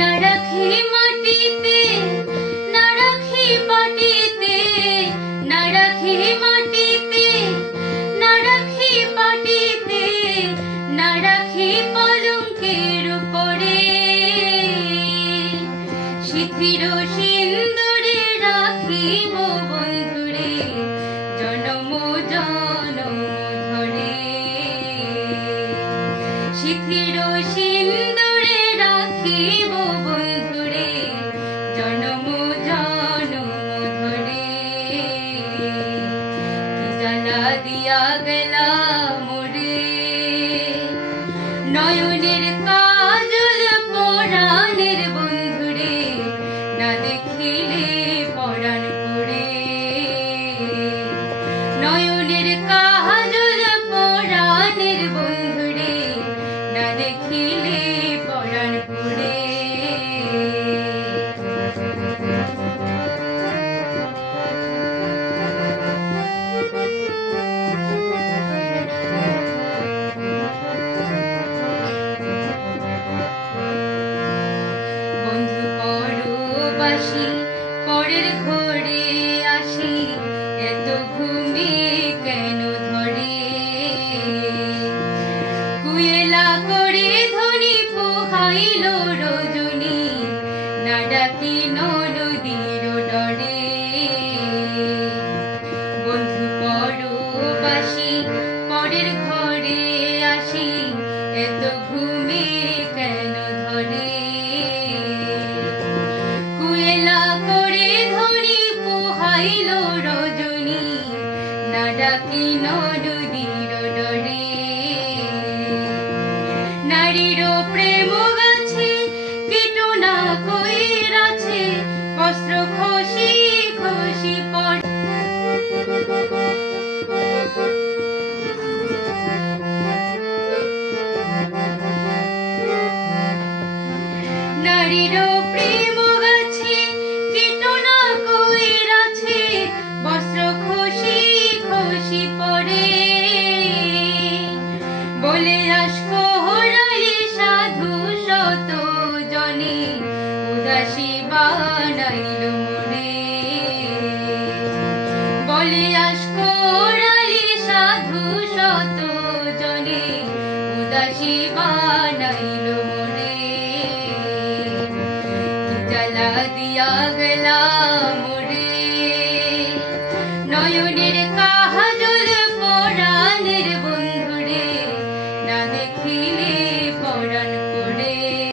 না রাখি মাটিতে, না রাখি পাটিতে, না রাখি মাটিতে, না রাখি পাটিতে, না রাখি পালঙ্কের উপরে। শিথির সিন্দুরে রাখিব বন্ধুরে, জনম জনম ধরে। শিথির সিন্দুরে রাখিব বন্ধুরে, জনম জনম ধরে। কি জ্বালা দিয়া গেলা মোরে, নয়নের কাজল পরাণের বন্ধুরে, না দেখিলে পরাণ পড়ে। নয়নের কাজল পরাণের বন্ধুরে, না দেখিলে পরাণ পড়ে। বন্ধু পরবাসী পরের ঘরে আসি, এত ঘুমে কেন ধরে। কুয়েলা করে ধ্বনি পোহাইল রজনী, না ডাকি নদীর ডরে। বন্ধু পরবাসী পরের ঘরে আসি, এত ঘুমে কেন ধরে। কুয়েলা করে ধ্বনি পোহাইল রজনী, না ডাকি নদীর ডরে। নারীর প্রেম গাছে কীটো না কইরাছে, বস্ত্র খসি খসি পড়ে। নারীর প্রেম গাছে কীটো না কইরাছে, বস্ত্র খসি খসি পড়ে। বলে আসকো হরালি সাধু শত জনে, উদাসী বানাইল মনে। বলে আসকো হরালি সাধু শত জনে, উদাসী বানাইল মনে। কি জ্বালা দিয়া গেলা মোরে।